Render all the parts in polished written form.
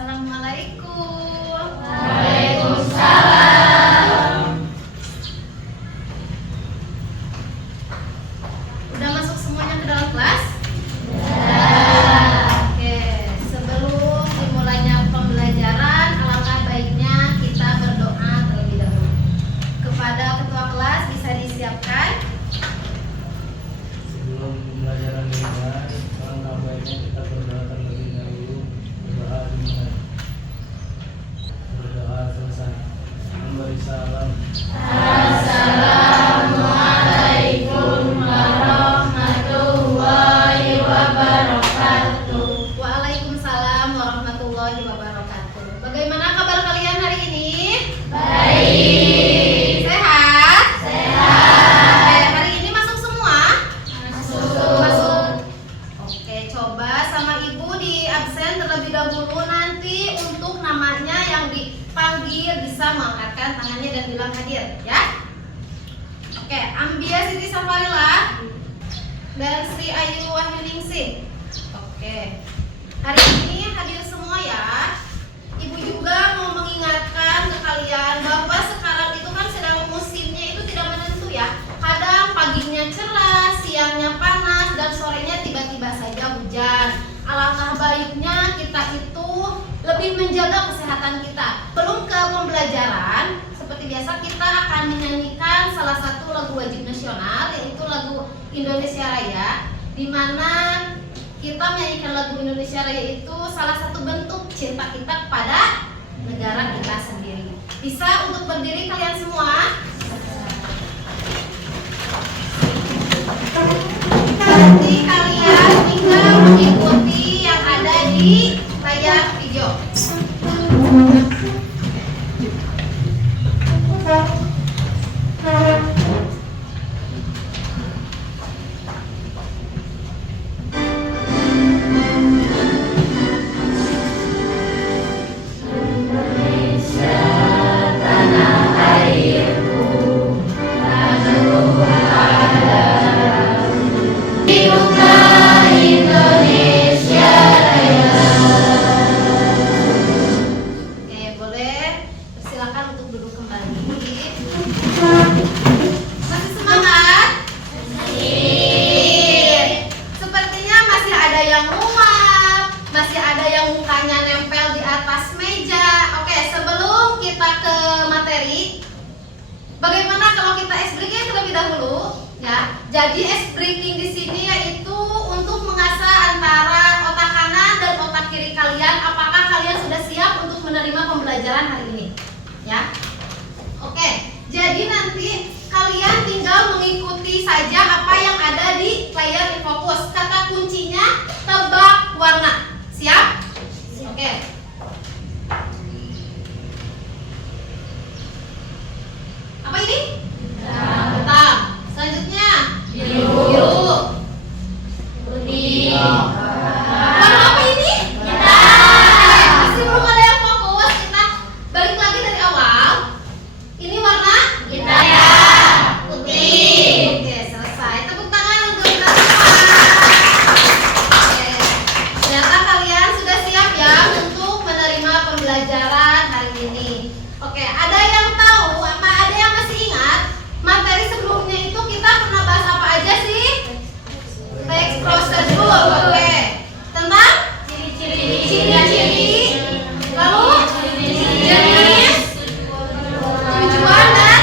Assalamualaikum. Waalaikumsalam. Udah masuk semuanya ke dalam kelas? Ya. Oke, sebelum dimulainya pembelajaran, alangkah baiknya kita berdoa terlebih dahulu. Kepada ketua kelas bisa disiapkan. Sebelum pembelajaran dimulai, alangkah baiknya kita berdoa terlebih dahulu. Berdoa dimulai. Berdoa selesai. Memberi salam. Assalamualaikum warahmatullahi wabarakatuh. Waalaikumsalam warahmatullahi wabarakatuh. Bagaimana kabar kalian hari ini? Baik. Sehat? Sehat. Oke, hari ini masuk semua? Masuk. Oke, coba sama ibu di absen terlebih dahulu, nanti untuk namanya yang dipanggil bisa mengangkatkan tangannya dan bilang hadir, ya. Oke, Ambia Siti Safarila dan Sri Ayu Wahyuningsih. Oke, hari ini hadir semua ya. Ibu juga mau mengingatkan ke kalian bahwa sekarang itu kan sedang musimnya itu tidak menentu ya. Kadang paginya cerah, siangnya panas, dan sorenya tiba-tiba saja hujan. Alangkah baiknya kita itu lebih menjaga kesehatan kita. Belum ke pembelajaran, seperti biasa kita akan menyanyikan salah satu lagu wajib nasional, yaitu lagu Indonesia Raya, di mana kita menyanyikan lagu Indonesia Raya itu salah satu bentuk cinta kita kepada negara kita sendiri. Bisa untuk berdiri kalian semua? Nanti kalian tinggal mengikuti yang ada di layar video. Hiduplah Indonesia Raya. Oke, boleh persilakan untuk duduk kembali. Masih semangat? Sepertinya masih ada yang mual, masih ada yang mukanya nempel di atas meja. Oke, sebelum kita ke materi, bagaimana kalau kita ice breaking terlebih dahulu? Ya, jadi ice breaking di sini yaitu untuk mengasah antara otak kanan dan otak kiri kalian. Apakah kalian sudah siap untuk menerima pembelajaran hari ini? Ya, oke. Jadi nanti kalian tinggal mengikuti saja apa yang ada di layar Infokus. Kata kuncinya tebak warna. Siap? Oke. Apa ini? Hitam. Selanjutnya biru. Putih. Warna apa ini? Masih belum ada yang fokus. Kita balik lagi dari awal. Ini warna Hitam. Putih. Oke, selesai. Tepuk tangan untuk kita semua. Oke. Ternyata kalian sudah siap ya untuk menerima pembelajaran hari ini. Oke, ada yang tahu apa, ada yang masih ingat materi sebelumnya itu kita pernah bahas apa aja sih? Teks prosedur. Oke. Tentang ciri-ciri, lalu jenis, tujuan dan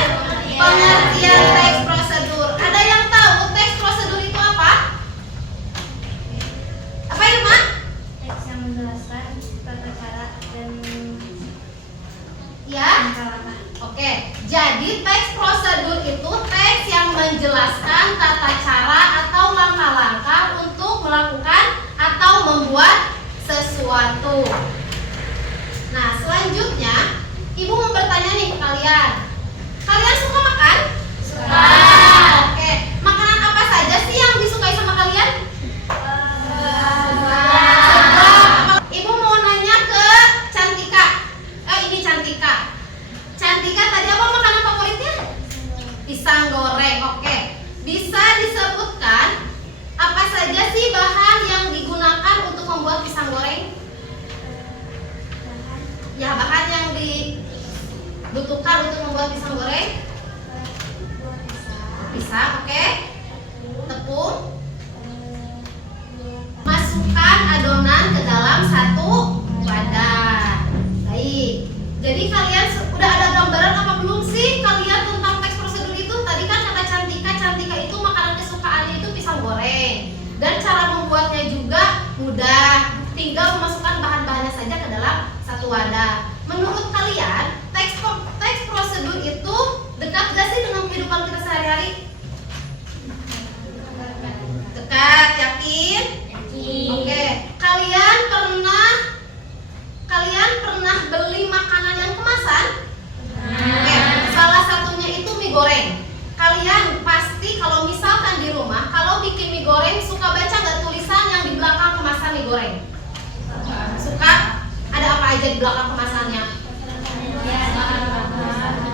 pengertian teks prosedur. Ada yang tahu teks prosedur itu apa? Apa itu, Mak? Teks yang menjelaskan tata cara dan Ya. langkah-langkah. Oke. Jadi teks prosedur itu teks yang menjelaskan tata cara atau langkah-langkah untuk melakukan atau membuat sesuatu. Nah, selanjutnya Ibu mau bertanya nih ke kalian. Kalian suka makan? Suka. Oke. Makanan apa saja sih yang disukai sama kalian? Ibu mau nanya ke Cantika. Ini Cantika. Cantika tadi apa makanan favoritnya? Pisang goreng. Oke. Bisa disebutkan apa saja sih bahan yang digunakan untuk membuat pisang goreng? butuhkan untuk membuat pisang goreng? Pisang, oke. Tepung. Masukkan adonan ke dalam satu wadah. Baik. Jadi kalian udah ada gambaran apa belum sih kalian tentang teks prosedur itu? Tadi kan kata Cantika itu makanan kesukaannya itu pisang goreng. Dan cara membuatnya juga mudah. Tinggal memasukkan bahan-bahannya saja ke dalam satu wadah. Menurut kalian, teks prosedur itu dekat gak sih dengan kehidupan kita sehari-hari? Dekat, yakin? Oke, kalian pernah beli makanan yang kemasan? Oke, salah satunya itu mie goreng. Kalian pasti kalau misalkan di rumah, kalau bikin mie goreng suka baca nggak tulisan yang di belakang kemasan mie goreng? Suka? Ada apa aja di belakang kemasannya?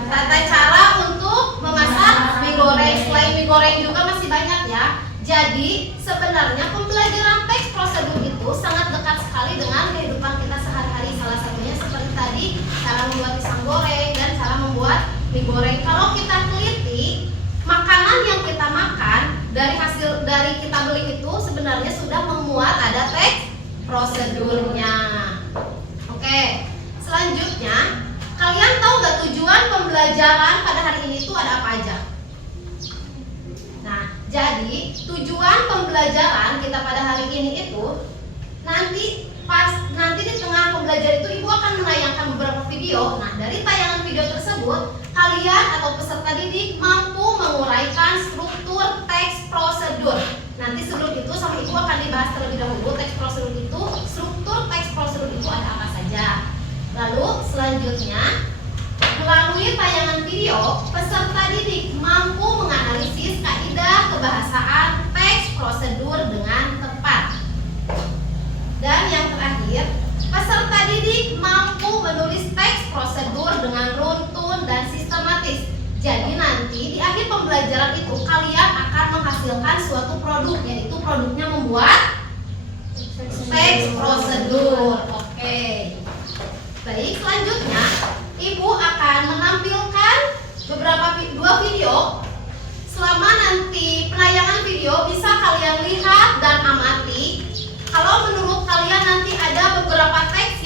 Tata cara untuk memasak mie goreng. Selain mie goreng juga masih banyak ya. Jadi sebenarnya pembelajaran teks prosedur itu sangat dekat sekali dengan kehidupan kita sehari-hari. Salah satunya seperti tadi cara membuat pisang goreng dan cara membuat mie goreng. Kalau kita teliti, makanan yang kita makan dari kita beli itu sebenarnya sudah memuat ada teks prosedurnya. Oke, selanjutnya kalian tahu gak tujuan pembelajaran pada hari ini itu ada apa aja? Nah, jadi tujuan pembelajaran kita pada hari ini itu nanti di tengah pembelajaran itu ibu akan menayangkan beberapa video. Nah, dari tayangan video tersebut kalian atau peserta didik mampu menguraikan struktur teks prosedur. Nanti sebelum itu sama ibu akan dibahas terlebih dahulu struktur teks prosedur itu ada apa saja. Lalu selanjutnya melalui tayangan video peserta didik mampu menganalisis kaidah kebahasaan teks prosedur dengan tepat. Dan yang terakhir, peserta didik mampu menulis teks prosedur dengan runtun dan sistematis. Jadi nanti di akhir pembelajaran itu kalian akan menghasilkan suatu produk, yaitu produknya membuat teks prosedur. Oke. Baik, selanjutnya ibu akan menampilkan dua video. Selama nanti penayangan video bisa kalian lihat dan amati. Kalau menurut kalian nanti ada beberapa teks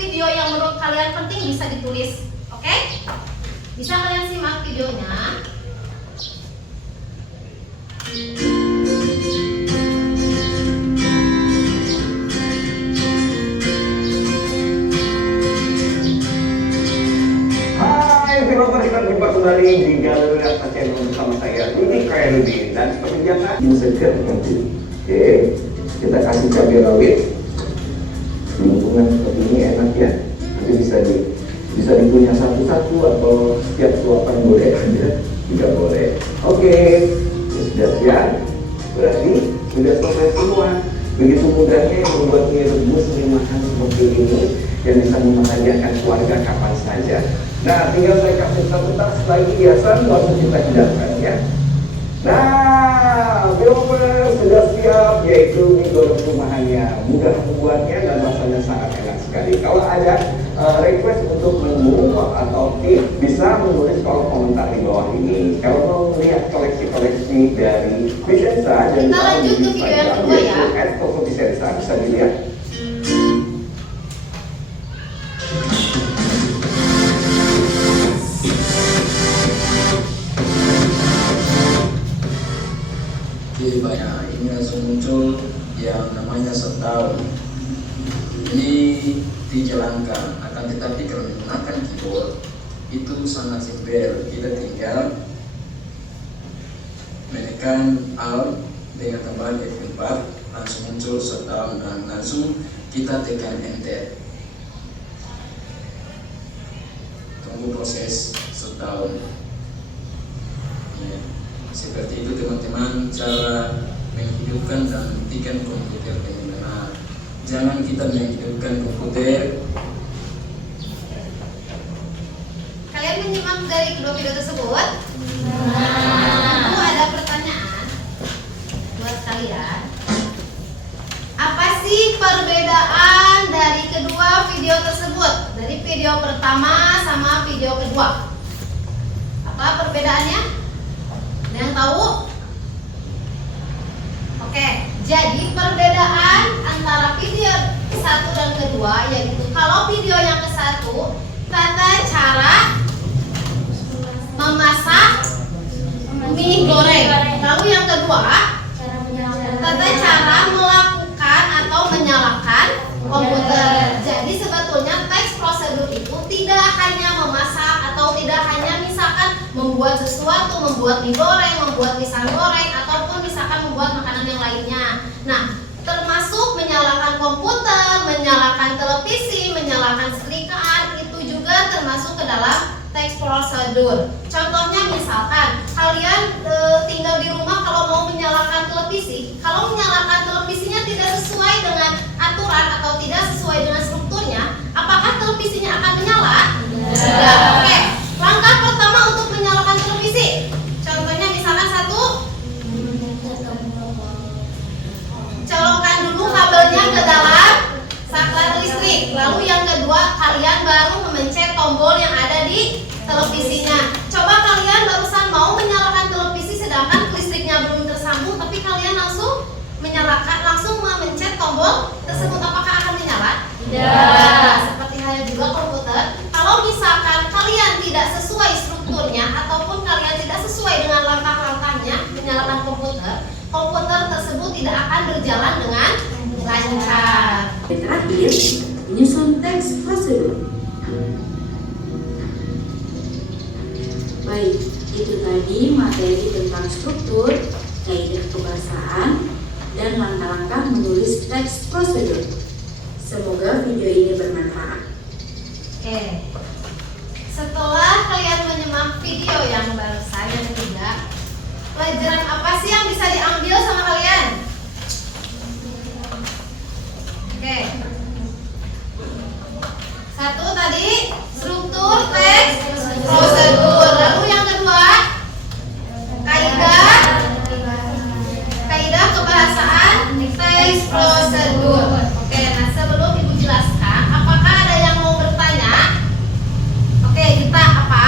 video yang menurut kalian penting bisa ditulis. Oke? Bisa kalian simak videonya. Developer, kita berjumpa kembali di Galeri Rasa Channel bersama saya Rudi Khairuddin, dan seperti biasa ini segar nanti. Oke, kita kasih cabai rawit. Lingkungan seperti ini enak ya. Nanti bisa dikunyah satu-satu atau setiap suapan boleh aja, tidak boleh. Oke, sudah siap. Berarti sudah selesai semua. Begitu mudahnya yang membuat mie rebus makan seperti ini yang bisa membahagiakan keluarga kapan saja. Nah, tinggal saya kasih satu lagi hiasan langsung kita hidangkan ya. Nah, developer sudah siap, yaitu mie goreng rumahannya. Mudah membuatnya dan rasanya sangat enak sekali. Kalau ada request untuk menu atau tip, bisa menulis kolom komentar di bawah ini. Kalau mau melihat koleksi-koleksi dari Vicenza dan kita lanjut ke video yang kedua ya. @Vicenza bisa dilihat. Banyak ini langsung muncul yang namanya shutdown. Ini dijalankan, akan tetapi kalau menggunakan keyboard itu sangat simpel. Kita tinggal menekan Alt dengan tambahan F4, langsung muncul shutdown dan langsung kita tekan Enter. Tunggu proses shutdown. Seperti itu teman-teman, cara menghidupkan dan mematikan komputer dengan benar. Jangan kita menghidupkan komputer. Kalian menyimak dari kedua video tersebut? Itu ada pertanyaan buat kalian. Apa sih perbedaan dari kedua video tersebut? Dari video pertama sama video kedua. Apa perbedaannya? Ada yang tahu? Oke, jadi perbedaan antara video satu dan kedua yaitu kalau video yang ke satu tata cara memasak mie goreng. Lalu yang kedua Cara menyalakan. tata cara melakukan atau menyalakan komputer. Jadi sebetulnya teks prosedur itu tidak hanya memasak atau tidak hanya misalkan membuat sesuatu, membuat mie goreng, membuat pisang goreng, ataupun misalkan membuat makanan yang lainnya. Nah, termasuk menyalakan komputer, menyalakan televisi, menyalakan setrikaan, itu juga termasuk ke dalam teks prosedur. Contohnya misalkan kalian tinggal di rumah, kalau mau menyalakan televisi, kalau menyalakan televisinya tidak sesuai dengan aturan atau tidak sesuai dengan strukturnya, apakah televisinya akan menyala? Tidak. Oke. Langkah pertama untuk menyalakan televisi. Contohnya misalkan satu, colokkan dulu kabelnya ke dalam saklar listrik. Lalu yang kedua, kalian baru memencet tombol yang ada di televisinya. Coba kalian barusan mau menyalakan televisi sedangkan listriknya belum tersambung, tapi kalian langsung menyalakan, langsung memencet tombol tersebut, apakah akan menyala? Tidak. Seperti halnya juga komputer. Kalau misalkan kalian tidak sesuai strukturnya ataupun kalian tidak sesuai dengan langkah-langkahnya menyalakan komputer, komputer tersebut tidak akan berjalan dengan lancar. Terakhir, menyusun teks prosedur. Baik, itu tadi materi tentang struktur, kaidah kebahasaan, dan langkah-langkah menulis teks prosedur. Semoga video ini bermanfaat. Oke. Setelah kalian menyimak video yang barusan yang ketiga, pelajaran apa sih yang bisa diambil sama kalian? Oke. Satu tadi struktur teks prosedur. Lalu yang kedua kaidah kebahasaan teks prosedur. Oke, nah sebelum Ibu jelaskan, apakah ada yang mau bertanya? Oke, Dita, apa?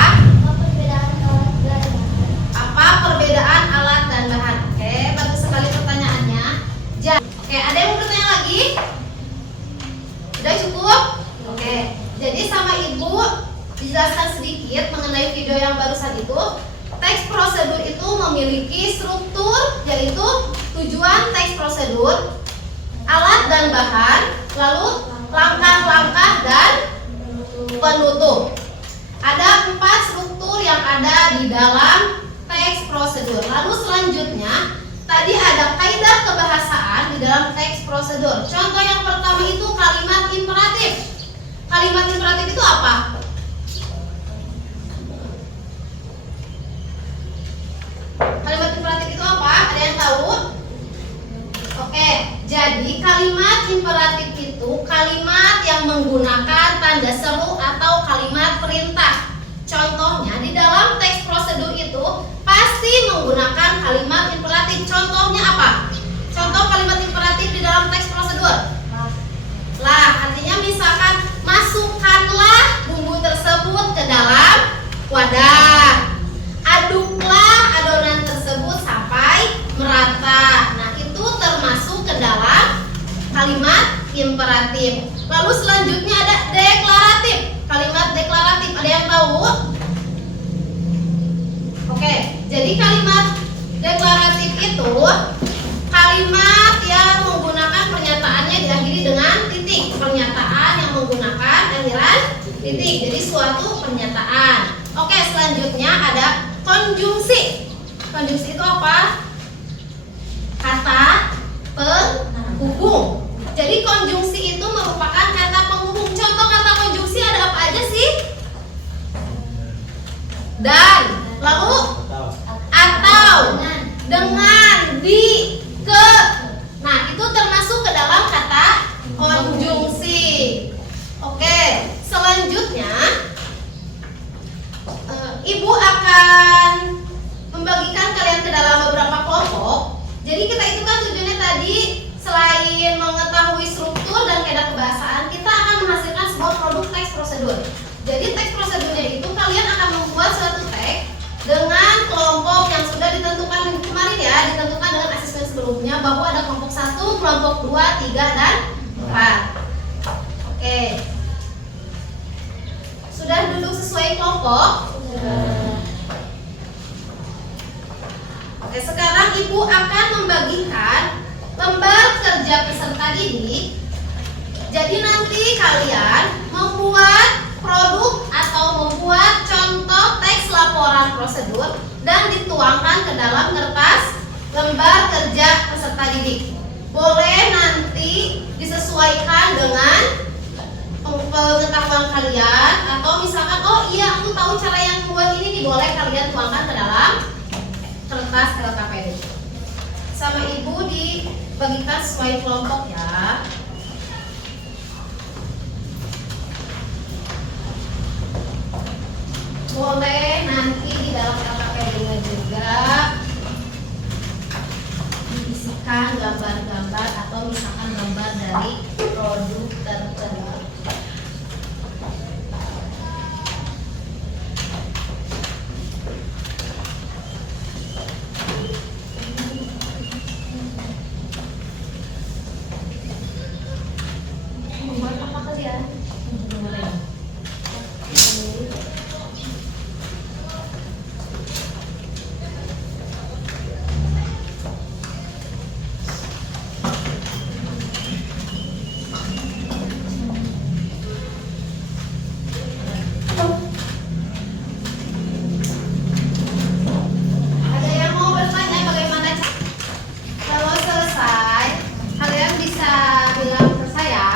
Apa perbedaan alat dan bahan? Oke, bagus sekali pertanyaannya. Oke, ada yang mau bertanya lagi? Sudah cukup? Oke, jadi sama Ibu dijelaskan sedikit mengenai video yang barusan itu. Teks prosedur itu memiliki struktur, yaitu tujuan teks prosedur, alat dan bahan, lalu langkah-langkah dan penutup. Ada 4 struktur yang ada di dalam teks prosedur. Lalu selanjutnya tadi ada kaidah kebahasaan di dalam teks prosedur. Contoh yang pertama itu kalimat imperatif. Kalimat imperatif itu apa? Kalimat imperatif itu apa? Ada yang tahu? Oke, jadi kalimat imperatif itu kalimat yang menggunakan tanda seru atau kalimat perintah. Contohnya di dalam teks prosedur itu pasti menggunakan kalimat imperatif. Contohnya apa? Contoh kalimat imperatif di dalam teks prosedur. Lah, artinya misalkan masukkanlah bumbu tersebut ke dalam wadah. Aduklah adonan tersebut sampai merata. Nah, itu termasuk ke dalam kalimat imperatif. Lalu selanjutnya ada deklaratif. Kalimat deklaratif, ada yang tahu? Oke, jadi kalimat deklaratif itu kalimat yang menggunakan pernyataannya diakhiri dengan titik. Pernyataan yang menggunakan akhiran titik. Jadi suatu pernyataan. Oke, selanjutnya ada konjungsi. Konjungsi itu apa? Kata penghubung. Jadi konjungsi itu merupakan kata penghubung. Contoh kata konjungsi ada apa aja sih? Dan, lalu atau, dengan, di, ke. Nah, itu termasuk ke dalam kata konjungsi. Oke, selanjutnya Ibu akan membagikan kalian ke dalam beberapa kelompok. Jadi kita itu kan tujuannya tadi selain mengetahui struktur dan kaidah kebahasaan, kelompok 2, 3, dan 4. Oke. Sudah duduk sesuai kelompok? Oke, sekarang Ibu akan membagikan lembar kerja peserta didik. Jadi nanti kalian membuat produk atau membuat contoh teks laporan prosedur dan dituangkan ke dalam kertas lembar kerja peserta didik. Boleh nanti disesuaikan dengan pengetahuan kalian, atau misalkan oh iya aku tahu cara yang buat ini nih, boleh kalian tuangkan ke dalam kertas LKPD. Sama Ibu dibagikan sesuai kelompok ya. Boleh nanti di dalam LKPD-nya juga diisikan gambar-gambar atau misalkan gambar dari produk tertentu. Membuat apa kalian? Boleh. Ada yang mau bertanya bagaimana cara? Kalau selesai, kalian bisa bilang ke saya.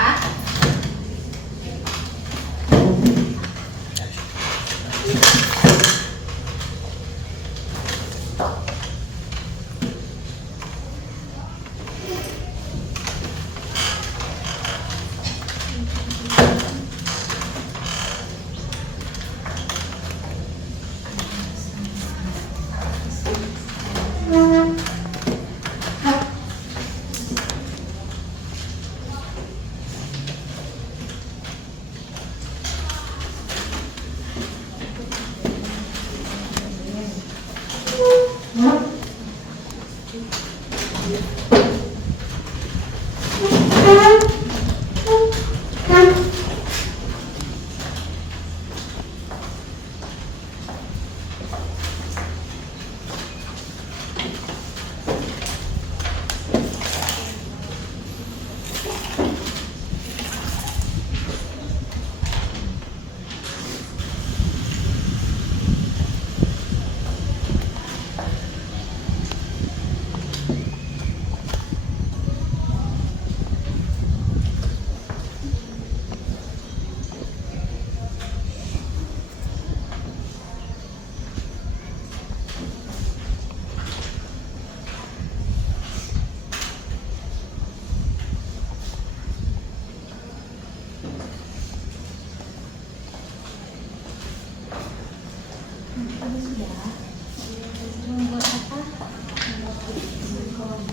Membuat apa?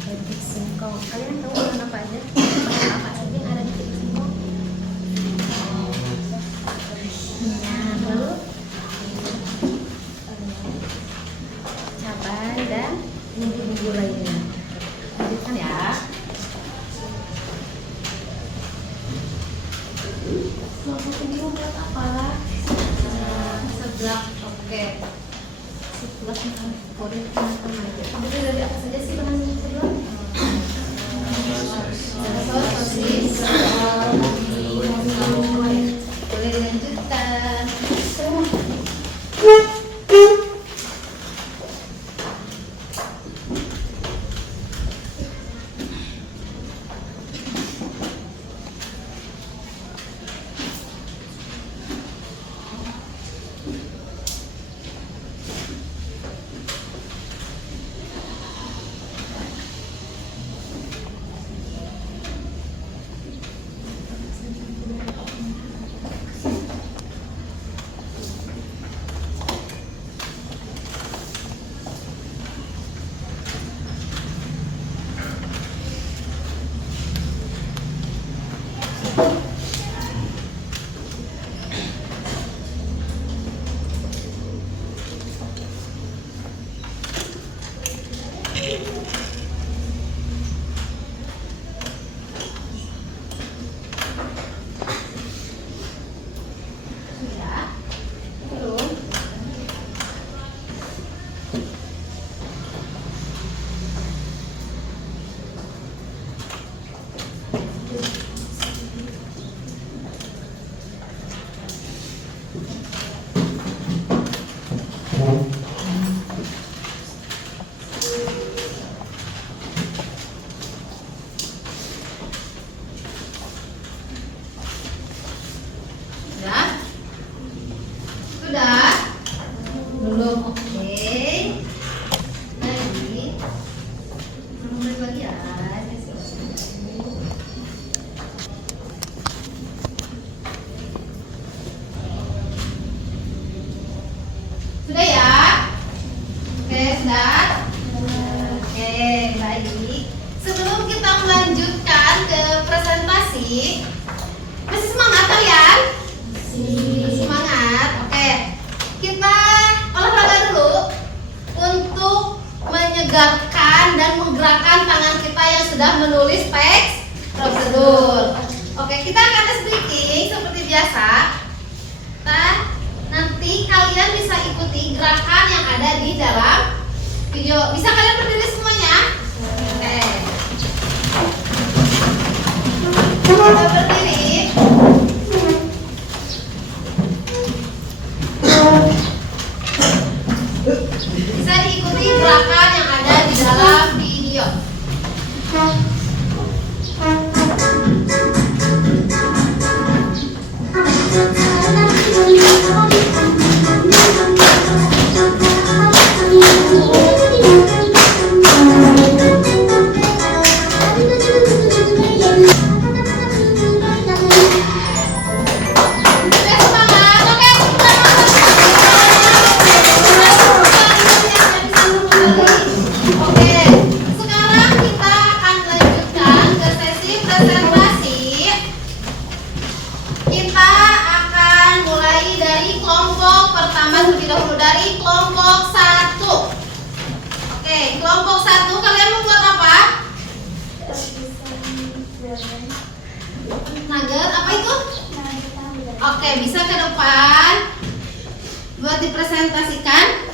Batik singkong. Kalian tahu warna apa aja? Apa saja yang ada di batik singkong? Minyak, lalu cabai dan bumbu-bumbu lainnya. Lanjutkan ya. Kelompok biru buat apa? Seblak. Oke. Seblak makan favorit teman-teman. Jadi dari apa saja sih bahan seblak? Sosis, boleh dilanjutkan. Sudah? Belum. Oke. Baik. Mulai lagi ya. Sudah ya? Oke, sudah? Oke, baik. Sebelum kita melanjutkan ke presentasi, masih semangat kalian? Semangat. Oke. Kita olahraga dulu untuk menyegarkan dan menggerakkan tangan kita yang sudah menulis teks prosedur. Oke, kita akan tes breathing seperti biasa. Nah, nanti kalian bisa ikuti gerakan yang ada di dalam video. Bisa kalian berdiri semuanya? Oke. Kita berdiri. Bisa diikuti gerakan yang ada di dalam video. Oke, semangat. Oke, Oke, sekarang kita akan lanjutkan ke sesi presentasi. Kita akan mulai dari kelompok pertama terlebih dahulu, dari kelompok 1. Oke, kelompok 1 kalian membuat apa? Nugget, apa itu? Oke, bisa ke depan buat dipresentasikan.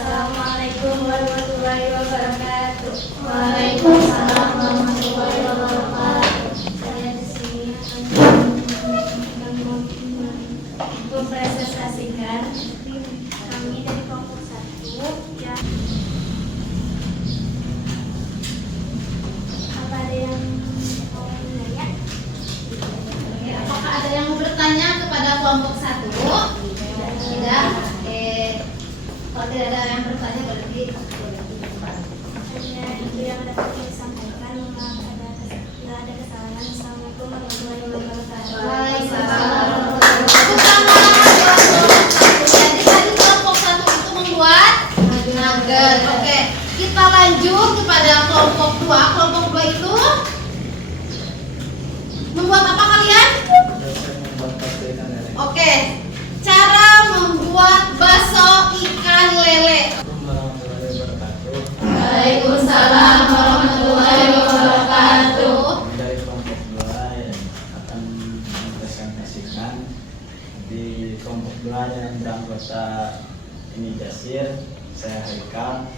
Assalamualaikum warahmatullahi wabarakatuh. Waalaikumsalam warahmatullahi wabarakatuh. Saya di sini akan mempresentasikan kami dari kelompok 1 yang apa ada yang mau menanya? Oke, apakah ada yang mau bertanya kepada kelompok 1? Tidak? Oke. Kalau tidak ada yang bertanya berarti Hanya itu yang dapat saya sampaikan. Maaf tidak ada kesalahan. Assalamualaikum warahmatullahi wabarakatuh. Waalaikumsalam. Jadi tadi kelompok 1 itu membuat nugget. Oke, kita lanjut kepada kelompok 2. Kelompok 2 itu membuat apa kalian? Oke, cara membuat bakso ikan lele. Waalaikumsalam warahmatullahi wabarakatuh. Dari kelompok 2 yang akan mempresentasikan di kelompok 2 yang beranggota ini Jasir, saya Haikal,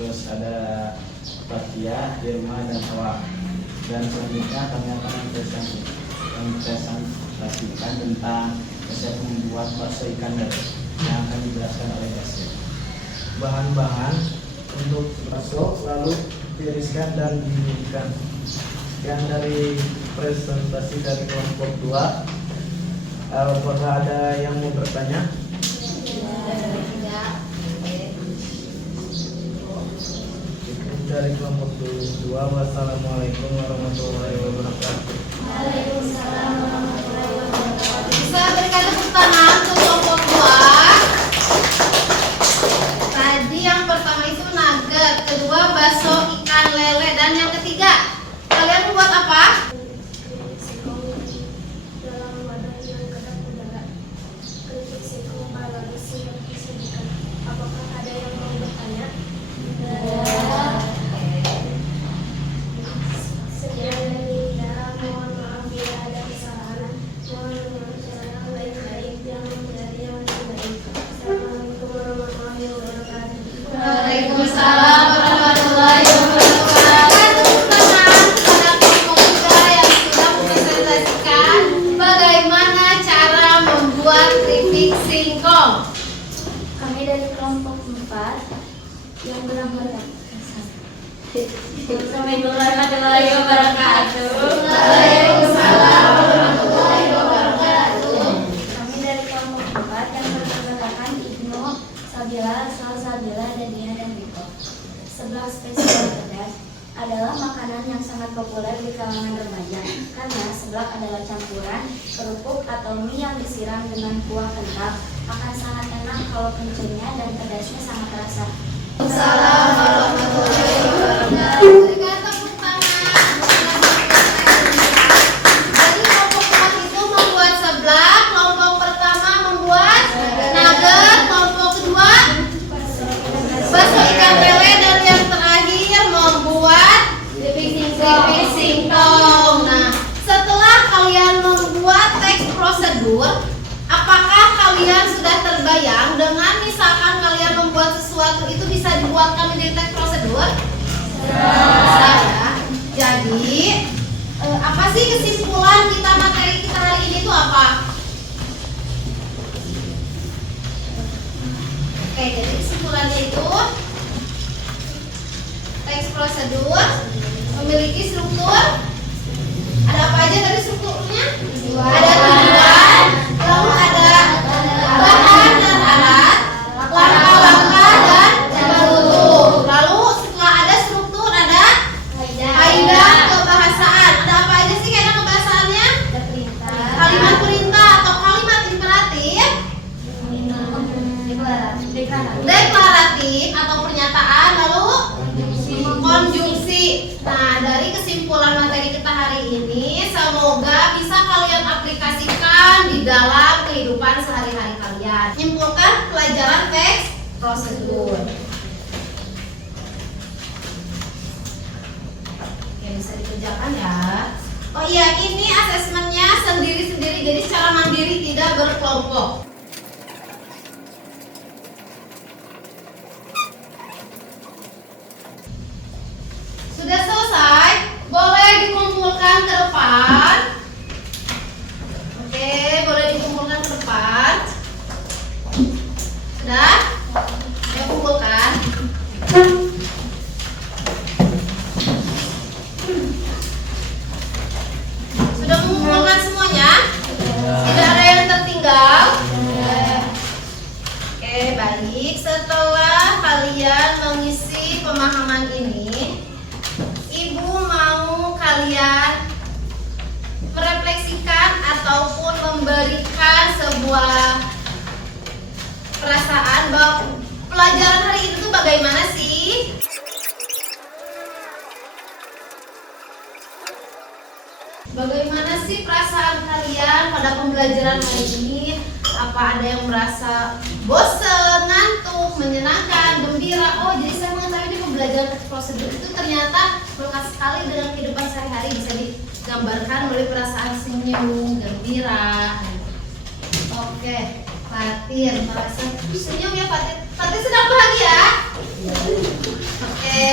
terus ada Fatia, Irma, dan Hawa. Dan selanjutnya kami akan mempresentasikan tentang resep membuat bakso ikan lele yang akan dijelaskan oleh Jasir. Bahan-bahan untuk bakso lalu tiriskan dan dididihkan. Yang dari presentasi dari kelompok 2, apakah ada yang mau bertanya? Dari kelompok 2, wassalamualaikum warahmatullahi wabarakatuh. Waalaikumsalam warahmatullahi wabarakatuh. Bisa berikan tepuk tangan ke kelompok 2. Tadi yang pertama itu nugget, kedua bakso ikan lele, dan yang ketiga kalian membuat apa? Dalam wadah yang kedap udara, kritik sekung ala besi yang disajikan. Apakah ada yang mau bertanya? Sebenarnya mohon maaf bila ada kesalahan. Mohon dengan cara yang baik-baik, jangan menjadi yang lebih baik. Assalamualaikum warahmatullahi wabarakatuh. Waalaikumsalam warahmatullahi wabarakatuh. Tepuk tangan kepada kelompok 3 yang sudah mempresentasikan bagaimana cara membuat keripik singkong. Kami dari kelompok 4 yang beranggota. Assalamualaikum warahmatullahi wabarakatuh. Waalaikumsalam warahmatullahi wabarakatuh. Kami dari kelompok 4 yang beranggota atau mie yang disiram dengan kuah kental akan sangat enak kalau kencurnya dan pedasnya sangat terasa. Assalamualaikum warahmatullahi wabarakatuh. Berikan tepuk tangan. Jadi kelompok keempat itu membuat seblak, kelompok pertama membuat nugget, kelompok kedua bakso ikan lele, dan yang terakhir membuat keripik singkong. Nah, setelah kalian membuat teks prosedur, apakah kalian sudah terbayang dengan misalkan kalian membuat sesuatu itu bisa dibuatkan menjadi teks prosedur? Bisa ya. Jadi apa sih kesimpulan kita materi kita hari ini itu apa? Oke, jadi kesimpulannya itu teks prosedur memiliki struktur. Ada apa aja tadi strukturnya? Ada tujuan, lalu ada bahan dan alat, langkah-langkah dan penutup. Lalu setelah ada struktur ada kaidah kebahasaan. Ada apa aja sih kaidah kebahasaannya? Kalimat perintah atau kalimat imperatif, deklaratif atau pernyataan, lalu konjungsi. Nah, dari kesimpulan materi kita hari ini, semoga bisa kalian aplikasikan di dalam kehidupan sehari-hari kalian. Menyimpulkan pelajaran teks prosedur. Oke, bisa dikerjakan ya. Oh iya, ini asesmennya sendiri-sendiri, jadi secara mandiri, tidak berkelompok. Sudah selesai, boleh dikumpulkan ke depan. Oke, boleh dikumpulkan ke depan. Sudah? Ayo kumpulkan. Sudah mengumpulkan semuanya? Tidak ada yang tertinggal? Oke, baik. Setelah kalian mengisi pemahaman ini, Ibu mau kalian merefleksikan ataupun memberikan sebuah perasaan bahwa pelajaran hari itu bagaimana sih? Bagaimana sih perasaan kalian pada pembelajaran hari ini? Apa ada yang merasa bosan, ngantuk, menyenangkan, gembira? Oh, jadi saya mengetahui di pembelajaran teks prosedur itu ternyata melekat sekali dengan kehidupan sehari-hari, bisa digambarkan melalui perasaan senyum, gembira. Oke, Fatir merasa senyum ya Fatir. Fatir sedang bahagia? Oke.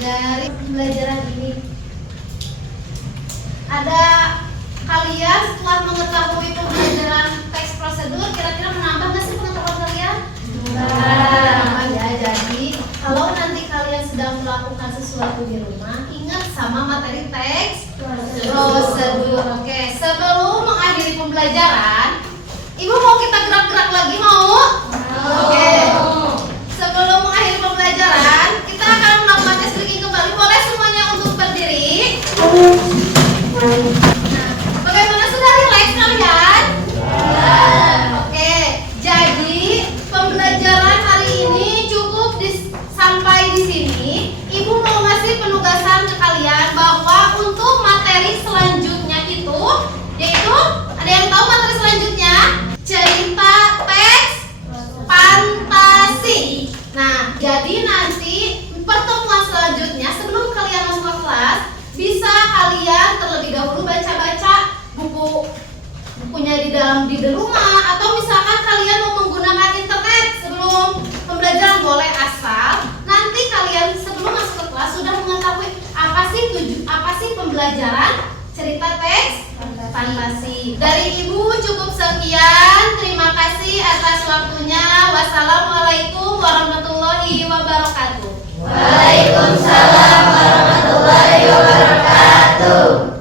Dari pembelajaran ini ada kalian setelah mengetahui pembelajaran teks prosedur, kira-kira menambah nggak sih pengetahuan kalian? Menambah ya. Jadi kalau nanti kalian sedang melakukan sesuatu di rumah, ingat sama materi teks prosedur. Oke, sebelum mengakhiri pembelajaran, Ibu mau kita gerak-gerak lagi, mau? Oke. Sebelum mengakhiri pembelajaran, kita akan melakukan tes breaking kembali. Boleh semuanya untuk berdiri? Bagaimana, sudah relax kalian? Oke, jadi pembelajaran hari ini cukup sampai di sini. Ibu mau ngasih penugasan ke kalian bahwa untuk materi selanjutnya itu, yaitu ada yang tahu materi selanjutnya? Cerita teks fantasi. Nah, jadi nanti pertemuan selanjutnya sebelum kalian masuk ke kelas, bisa kalian terlebih dahulu baca-baca bukunya di rumah, atau misalkan kalian mau menggunakan internet sebelum pembelajaran, boleh, asal nanti kalian sebelum masuk ke kelas sudah mengetahui apa sih pembelajaran cerita teks fantasi. Dari Ibu cukup sekian. Terima kasih atas waktunya. Wassalamualaikum warahmatullahi wabarakatuh. Waalaikumsalam warahmatullahi wabarakatuh.